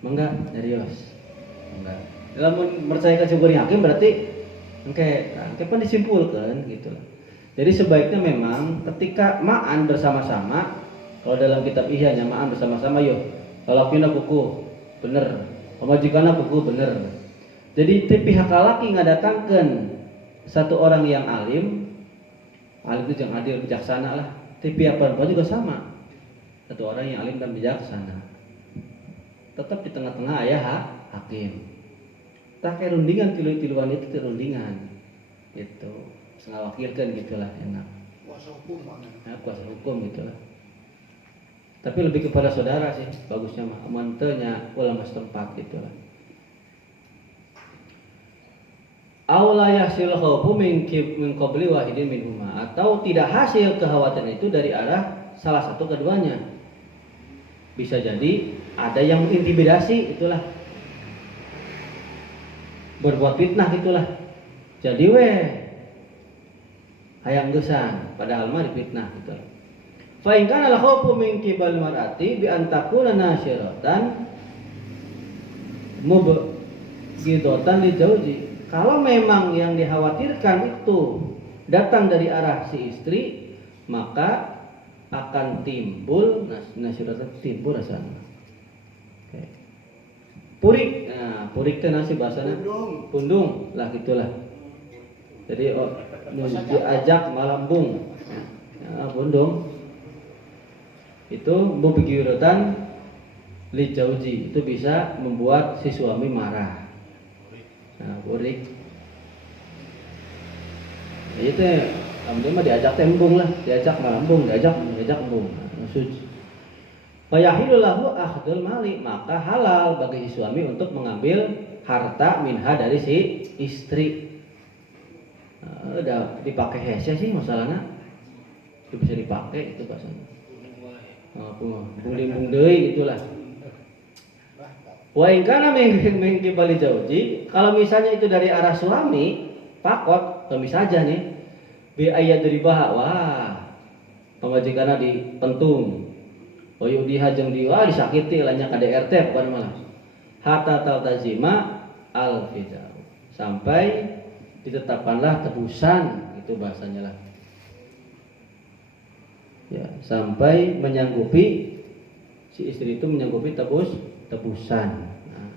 mangga serius, enggak, dalam percaya ke kuring hakim berarti, engke pun disimpulkan gitu lah. Jadi sebaiknya memang ketika ma'an bersama-sama, kalau dalam kitab ihya ma'an bersama-sama yuk, kalau kina kuku bener, pemajikanna kuku bener. Jadi pihak laki ngadatangkeun satu orang yang alim itu yang adil bijaksana lah. Pihak perempuan juga sama, satu orang yang alim dan bijaksana. Tetap di tengah-tengah ayah hakim. Tak kayak rundingan tiluan itu rundingan, gitu. Ngawakilkan gitulah enak. Kuasa hukum mana? Ya, kuasa hukum gitulah. Tapi lebih kepada saudara sih bagusnya mah, mantenya ulama setempat gitulah. Aula yasil khawfu min qabli wahidin minhuma, atau tidak hasil kekhawatiran itu dari arah salah satu keduanya. Bisa jadi ada yang mengintimidasi itulah. Berbuat fitnah gitulah. Jadi hayang gesan, padahal mah difitnah gitu. Fa in kana al-khawfu min qibal mar'ati bi an takuna nasyiratan mubghidatan li zauji. Kalau memang yang dikhawatirkan itu datang dari arah si istri, maka akan timbul nasyiratan, timbul rasa. Purik. Nah, purik teh nasi bahasana Pundung. pundung lah gitulah. Jadi diajak malambung. Ya, pundung. Itu mubigirotan li jauji, itu bisa membuat si suami marah. Nah, purik. Ya, itu kamu mah diajak tembung lah, diajak malambung, diajak embung. Nah, suci. Fayahilul lahu akhdul mali, maka halal bagi si suami untuk mengambil harta minha dari si istri. Udah dipakai hese sih masalahnya, itu bisa dipakai itu bahasanya. Bung deui gitulah. Wa in kana min qibali jauji, kalau misalnya itu dari arah suami, pakot kami saja nih. Bi ayat dari bahwa wah, pemajikanna dipentung. Wayudiha jeung diwa disakiti lanya KDRT bukan malah. Hatta taltazima al-fidau. Sampai ditetapkanlah tebusan, itu bahasanya lah. Ya, sampai menyanggupi si istri itu menyanggupi tebusan. Nah,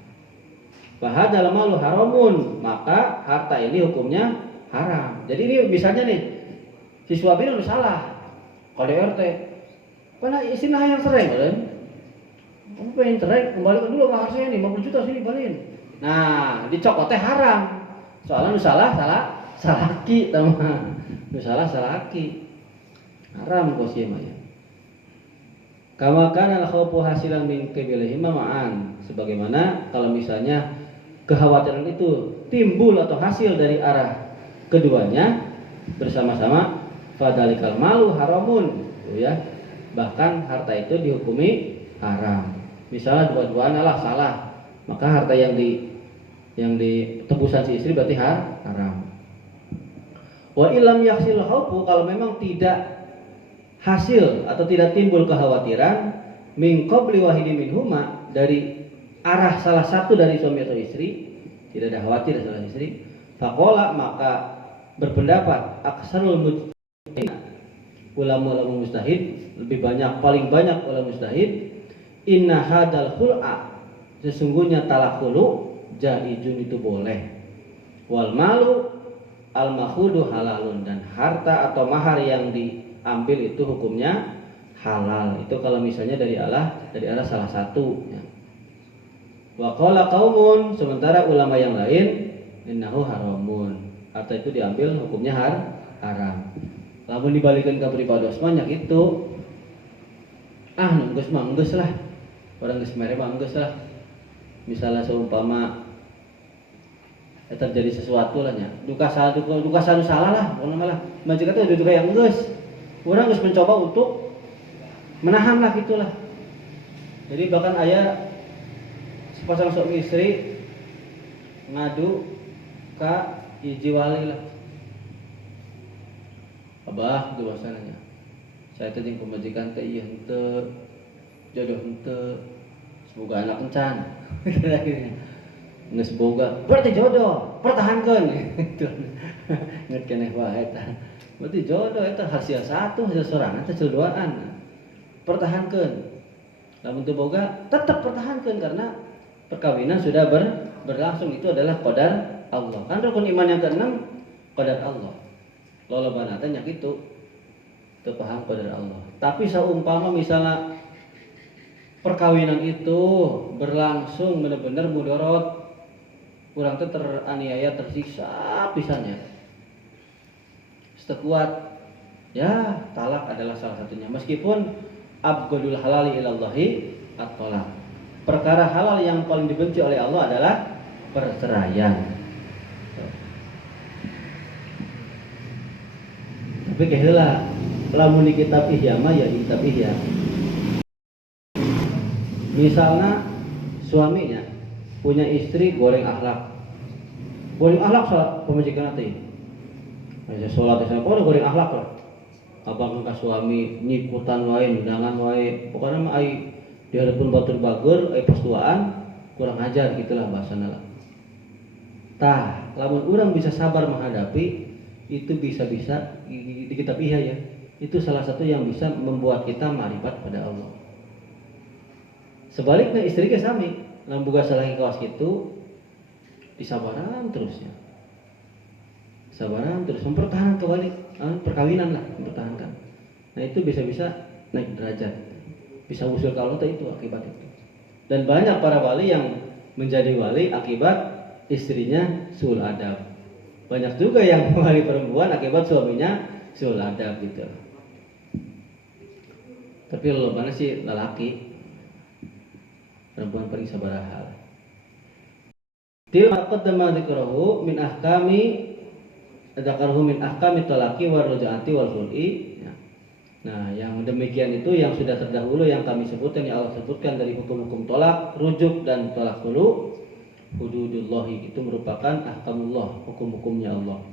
bahadal malu haramun, maka harta ini hukumnya haram. Jadi ini misalnya nih si suami udah salah KDRT. Karena istilah yang sering, kan? Kamu pengen cerai, kembalikan dulu mahar saya nih, 50 juta sini balikin. Nah, dicokotnya haram. Soalnya nu salah laki, teman. Nu salah laki. Haram kok sih mah ya. Kama kana al-khawfu hasilan min qibalihima ma'an. Sebagaimana kalau misalnya kekhawatiran itu timbul atau hasil dari arah keduanya bersama-sama, fadalikal malu haramun, gitu ya. Bahkan harta itu dihukumi haram. Misalnya dua-duanya lah salah, maka harta yang di tebusan si istri berarti haram. Wa ilam yaksil khawfu, kalau memang tidak hasil atau tidak timbul kekhawatiran min qabli wahidi minhuma, dari arah salah satu dari suami atau istri, tidak ada khawatir salah istri, faqala, maka berpendapat aksarul mujtahid, ulama-ulama mustahid, lebih banyak, paling banyak ulama mustahid, inna hadal khul'a, sesungguhnya talak khulu jaizun itu boleh, wal malu al makhudu halalun, dan harta atau mahar yang diambil itu hukumnya halal. Itu kalau misalnya dari arah salah satu ya. Wa qala qaumun, sementara ulama yang lain innahu haramun, harta itu diambil hukumnya haram. Lamun dibalikan ke pribadi osmanya gitu, nunggus lah, orang geus mere mah geus lah. Misalnya seumpama terjadi sesuatu lah nya, duka salah lah, pokoknya malah majikan itu duka yang geus, orang geus mencoba untuk menahan lah gitulah. Jadi bahkan aya sepasang suami istri ngadu ke hiji wali lah, abah itu bahasanya, saya tadi pemajikan teh iya henteu, jodoh henteu, semoga anak kencan. Geus boga, berarti jodoh, pertahankeun gitu. Nget keneh wae eta. Berarti jodoh eta hasil satu, hasil sorangan teh duaan. Pertahankeun. Lamun teu boga, tetap pertahankeun karena perkawinan sudah berlangsung, itu adalah qadar Allah. Kan rukun iman yang keenam qadar Allah. Lolobana teh nya kitu. Teu paham qadar Allah. Tapi saumpama misalnya perkawinan itu berlangsung benar-benar mudarat, kurang tuh teraniaya, tersiksa pisannya, sekuat ya, talak adalah salah satunya. Meskipun abghadul halali ilallahi at-talaq, perkara halal yang paling dibenci oleh Allah adalah perceraian. Tapi keheula lamun di kitab Ihya mah ya kitab Ihya, misalnya suaminya punya istri goreng akhlak salat pemajikan nanti, aja sholat saya kok goreng akhlak lah, abang ka suami nyikutan wae, undangan wae, pokoknya mah ai diharapun batur bager, ai pastuaan kurang ajar gitulah bahasana lah. Tah, lamun urang bisa sabar menghadapi, itu bisa-bisa di kitab Ihya ya, itu salah satu yang bisa membuat kita ma'rifat pada Allah. Sebaliknya istri ke sami, lamun boga salaki kawas kitu disabaran terusnya. Sabaran terus mempertahankan kembali perkawinan lah, mempertahankan. Nah itu bisa-bisa naik derajat, bisa usul ke Allah itu akibat itu. Dan banyak para wali yang menjadi wali akibat istrinya suul adab. Banyak juga yang wali perempuan akibat suaminya suul adab gitu. Tapi lolobana sih lelaki, perempuan paling sabaraha. Tilma qaddama dzikrahu min ahkami dzakarahu min ahkami talaqi war ruj'ati wal khul'i. Nah, yang demikian itu yang sudah terdahulu yang kami sebutkan, yang Allah sebutkan dari hukum-hukum tolak, rujuk dan tolak khulu. Hududullahi itu merupakan ahkamullah, hukum-hukumnya Allah.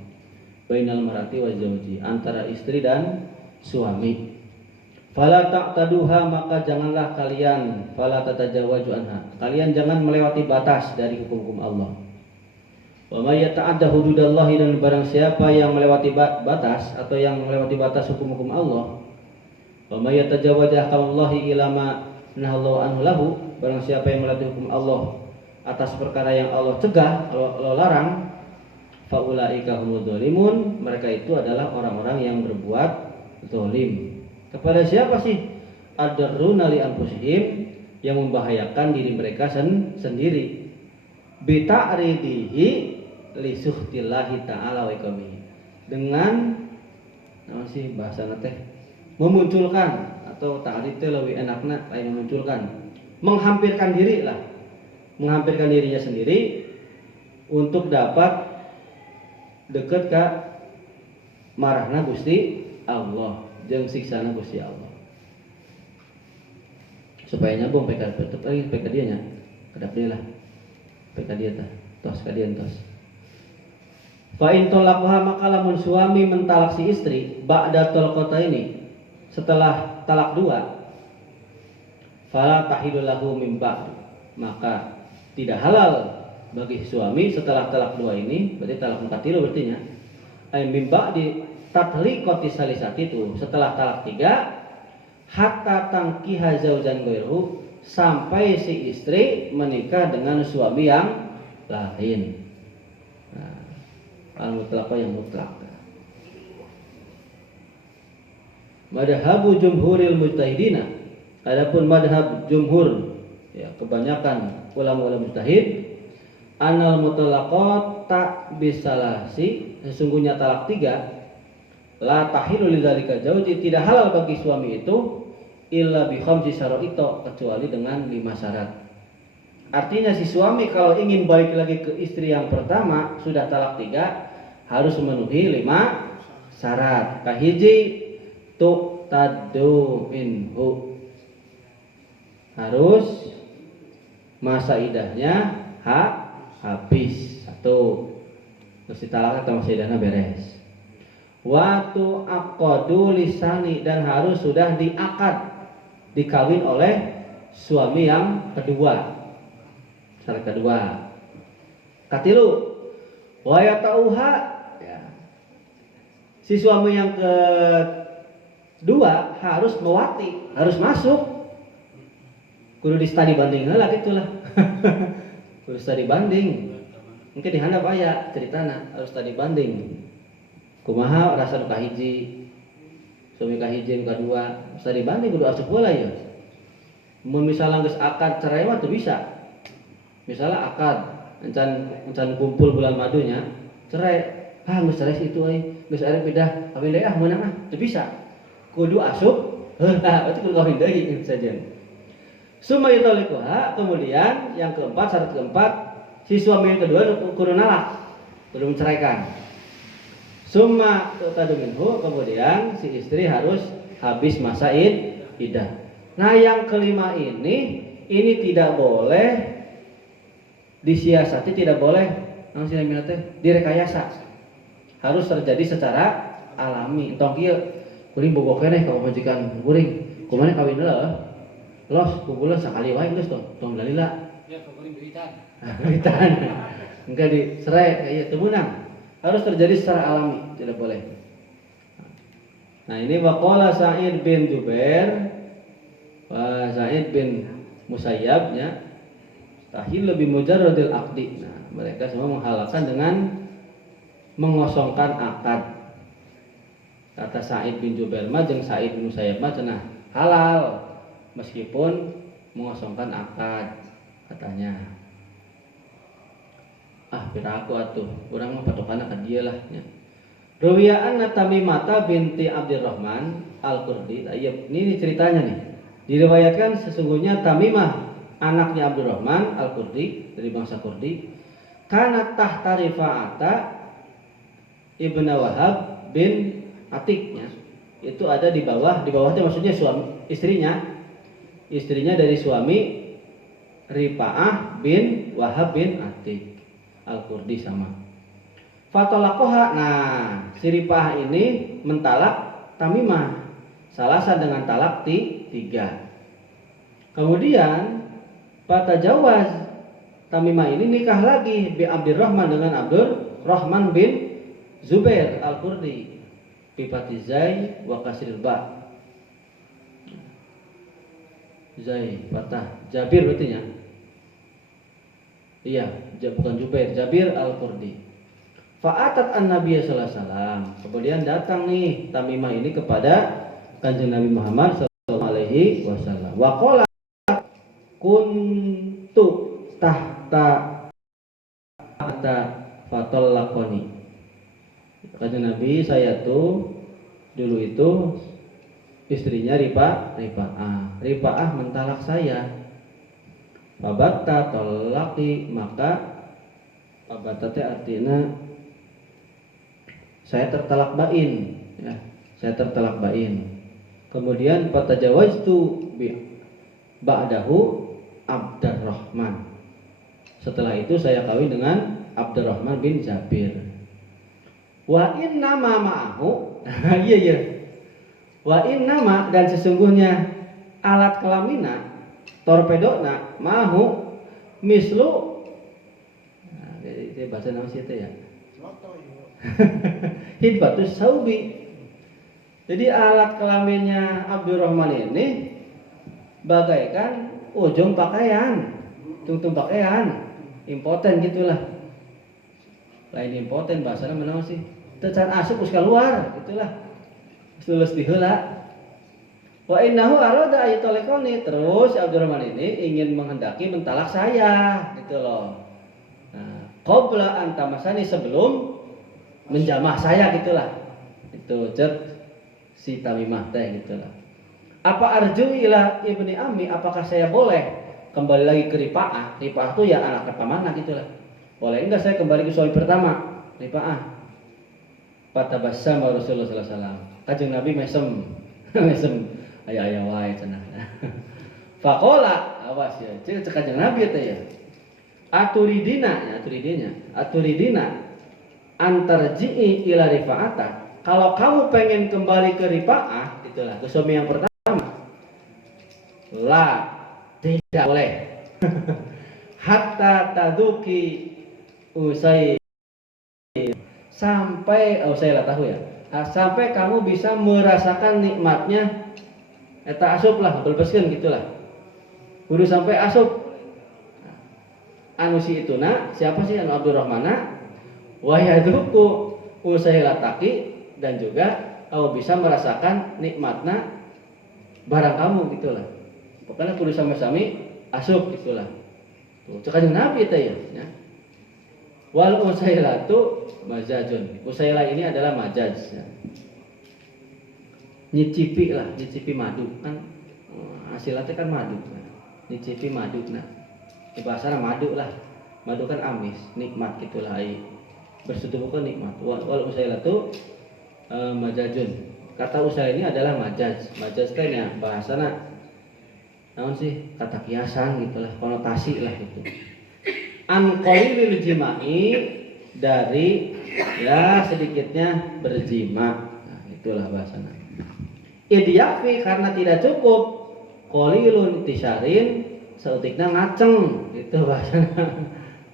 Bainal mar'ati wa zawji, antara istri dan suami. Fala ta'taduha, maka janganlah kalian, fala tatajawaju anha, kalian jangan melewati batas dari hukum-hukum Allah. Wa may yata'adda hududallahi, dan barang siapa yang melewati batas atau yang melewati batas hukum-hukum Allah, wa may yatajawaz ahkamallahi ila ma nahallahu anhu lahu, barang siapa yang melewati hukum Allah atas perkara yang Allah cegah, Allah larang, faulaika humudz zalimun, mereka itu adalah orang-orang yang berbuat zalim. Kepada siapa sih? Adarruna li anfusihim, yang membahayakan diri mereka sendiri. Bi ta'ridihi li suhtillahi ta'ala wa iqamihi, dengan apa sih bahasana teh, memunculkan, atau ta'rid teh lebih enakna lain memunculkan, menghampirkan diri lah, menghampirkan dirinya sendiri untuk dapat deket ke marahna Gusti Allah jeung siksana Gusti Allah, supaya nyambung PK dia nya kedap dia lah PK dia tah tos kadian tos. Fa in talaqha, maka lamun suami mentalak si istri ba'da talqata ini, setelah talak dua, fala tahillu lahu min ba'd, maka tidak halal bagi suami setelah talak dua ini, berarti talak mutatilu berarti nya. Ay min ba'di tatliqati salisati, itu setelah talak tiga, hatta tangkiha zaujan ghairuhu, sampai si istri menikah dengan suami yang lain. Nah, al-mutlaq yang mutlak. Madhabu jumhuril mujtahidina, adapun madhab jumhur, ya kebanyakan ulama-ulama mujtahid, anal mutlaqat tak bisalasi, sesungguhnya talak tiga, la tahilu lidzalika zauji, tidak halal bagi suami itu, illa bi khamsi syara'ita, kecuali dengan 5 syarat. Artinya si suami kalau ingin balik lagi ke istri yang pertama sudah talak tiga, harus memenuhi 5 syarat. Kahiji tu'taddu minhu, harus masa idahnya habis, satu, terus ditalak atau masa idahnya beres. Watu aqadu lisani, dan harus sudah diakad, dikawin oleh suami yang kedua, syarat kedua. Katilu wayatauha, ya, si suami yang kedua harus mewati, harus masuk, kudu di studi banding lah gitulah. Kudu studi banding, mungkin dihandap aya ceritana, harus studi banding kumaha rasa nu kahiji, suami kahiji nu kadua, studi banding kudu asup heula ya. Mun misalnya geus akad cerai mah teu bisa. Misalnya akad encan kumpul bulan madunya, cerai, geus cerai itu euy, geus arep pindah kawin deui meunang teu bisa. Kudu asup heula, berarti kudu kawin deui saja. Summa yutaliquha, kemudian yang keempat, syarat keempat, si suami yang kedua kudu nalak, kudu menceraikan. Summa tu'tadu minhu, kemudian si istri harus habis masa iddah. Nah, yang kelima ini tidak boleh disiasati, tidak boleh direkayasa. Harus terjadi secara alami. Tong kieu kuring bogoh keneh ka majikan kuring, kumaha kawin heula. Los kumpulan sakali wae geus tong dalila. Ya kuring duitan. Duitan. Engke diserai ieu teu meunang. Harus terjadi secara alami, tidak boleh. Nah, ini waqala Sa'id bin Jubair, Sa'id bin Musayyab, ya. tahil lebih mujarradil aqdi. Nah, mereka semua menghalalkan dengan mengosongkan akad. Kata Sa'id bin Jubair mah jeung Sa'id bin Musayyab mah cenah halal meskipun mengosongkan akad katanya. Piraku atuh, urang mah patokanna ka dieu lah nya. Ruwiyaan Tamimah binti Abdurrahman Al-Qurdi. Ini ceritanya nih. Diriwayatkan sesungguhnya Tamimah anaknya Abdurrahman Al-Qurdi dari bangsa Qurdi, kana tahta Rifa'ata ibnu Wahab bin Atiknya, itu ada di bawahnya maksudnya suami istrinya dari suami Rifa'ah bin Wahab bin Atik Al-Qurdi sama. Fatolaqoha, nah si Rifa'ah ini mentalak Tamimah salasan dengan talak 3. Kemudian fatajawaz, Tamimah ini nikah lagi bi Abdurrahman dengan Abdurrahman bin Zubair Al-Qurdi bi fatizai wa kasril ba. Zai fatah Jabir berarti ya. Iya, bukan Jubair, Jabir Al-Qurdi. Fa'atat an-nabiy sallallahu alaihi wasallam. Kemudian datang nih Tamimah ini kepada Kanjeng Nabi Muhammad sallallahu alaihi wasallam. Wa qala kuntu tahta fatallaqani. Kanjeng Nabi, saya tuh dulu itu istrinya Rifa'ah mentalak saya. Fabatta talaqi, maka fabatta teh artinya saya tertalak bain, ya. Saya tertalak bain. Kemudian fatajawaztu bi ba'dahu Abdurrahman. Setelah itu saya kawin dengan Abdurrahman bin Jabir. Wa inna ma ma'ahu. Iya. Wa inna ma, dan sesungguhnya alat kelamina torpedona mahu mislu. Nah, itu bahasa nama situ ya. Hidbatus saubi. Jadi alat kelaminnya Abdurrahman ini bagaikan ujung pakaian, tungtung pakaian, impoten gitulah. Lain impoten bahasanya mana sih? Tecan asup us keluar, gitulah. Lulus diheula. Wa innahu arada ayatolekoni, terus Abdurrahman ini ingin menghendaki mentalak saya, gitu loh. Nah, qabla antamasani, sebelum menjamah saya, gitulah. Itu cet si Tamimah teh, gitulah. Apa arju ila ibni ammi, apakah saya boleh kembali lagi ke Rifa'ah? Rifa'ah itu ya anak pamanah, gitulah. Boleh enggak saya kembali ke suami pertama, Rifa'ah? Fatabassama Rasulullah sallallahu alaihi wasallam. Kanjeng Nabi mesem aya wae cenah. Faqala, awas ya, cek Kanjeng Nabi teh ya. Aturidina antarji'i ila Rifa'ata. Kalau kamu pengen kembali ke Rifa'ah, itulah ke suami yang pertama. La, tidak boleh. Hatta taduki usai, sampai saya tahu ya. Sampai kamu bisa merasakan nikmatnya eta asup lah, belbeskeun gitulah. Kudu sampai asup. Anu si ituna, siapa sih anu Abdurrahmana? Wa yadruku usailataki, dan juga kamu bisa merasakan nikmatna barang kamu gitulah. Pokoknya kudu sama-sami asup gitulah. Tuh, cek Nabi teh ya. Wal usailatu majazun. Usailah ini adalah majaz ya. Nyicipi madu kan, hasilnya kan madu. Nyicipi madu, nah di bahasa madu lah. Madu kan amis, nikmat gitulah. Bersetubuh kan nikmat. Wal usailatu majazun. Kata usail ini adalah majaz. Majaz kan ya bahasana naon sih, kata kiasan gitulah, konotasi lah gitu. An qalilil jima'i, dari ya sedikitnya berjima. Nah, itulah bahasanya. Idyafi, karena tidak cukup. Qalilun tisyarin, seutikna ngaceng, itu bahasanya.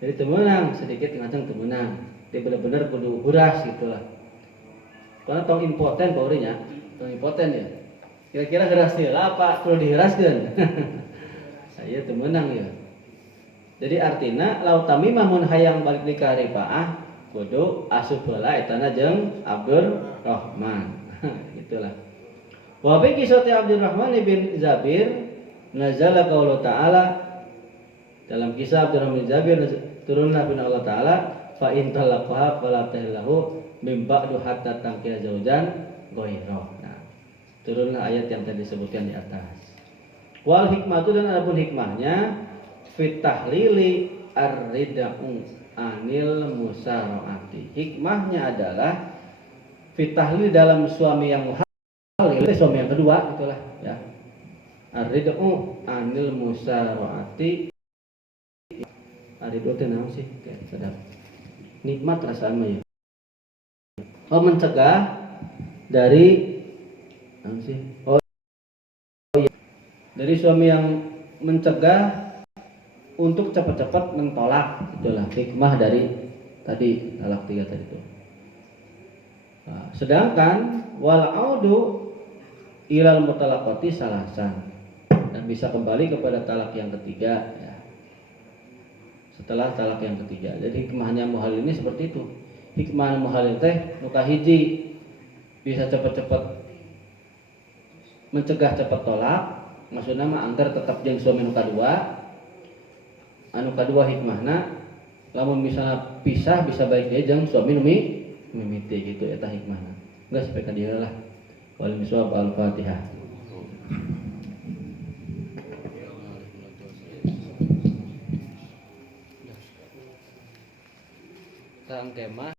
Jadi temenang, sedikit ngaceng temenang. Dia benar-benar kudu huras gitulah. Karena tong impoten paurinya, tong impoten ya. Kira-kira geras dia apa perlu dihiraskeun? Saya temenang ya. Jadi artinya lautami mamun hayang balik nikah ripaah kudu asup heula etana jeung Abdurrahman. Itulah. Wa bi kisati Abdurrahman bin Zabir nazala qaulu ta'ala, dalam kisah Abdurrahman bin Zabir turunlah firman Allah Ta'ala, fa in talaqaha fala tahillahu min ba'du hatta tankiha zaujan ghairahu. Nah, turunlah ayat yang tadi disebutkan di atas. Wal hikmatu, dan adapun hikmahnya fit tahlili ar-rida'u anil musaraati. Hikmahnya adalah fit tahlil dalam suami yang muhalil, suami yang kedua itulah ya. Ar-rida'u anil musaraati. Arido teh naon sih? Sedap. Nikmat rasaan mah ya. Oh, mencegah dari naon sih? Oh iya. Dari suami yang mencegah untuk cepat-cepat mentolak, itulah hikmah dari tadi talak 3 tadi itu. Nah, sedangkan wal audu ilal mutalaqati salasan, dan bisa kembali kepada talak yang ketiga ya. Setelah talak yang ketiga. Jadi hikmahnya muhalil ini seperti itu. Hikmah muhalil teh nu kahiji bisa cepat-cepat mencegah cepat tolak, maksudnya mah anggar tetap jeung suami nu kadua. Anu kadua hikmahna lamun misalnya pisah bisa baik deui jeung suami nu mimiti gitu eta hikmahna. Geus sampai ka dieu lah. Wal miswab al-Fatihah. Tentang tema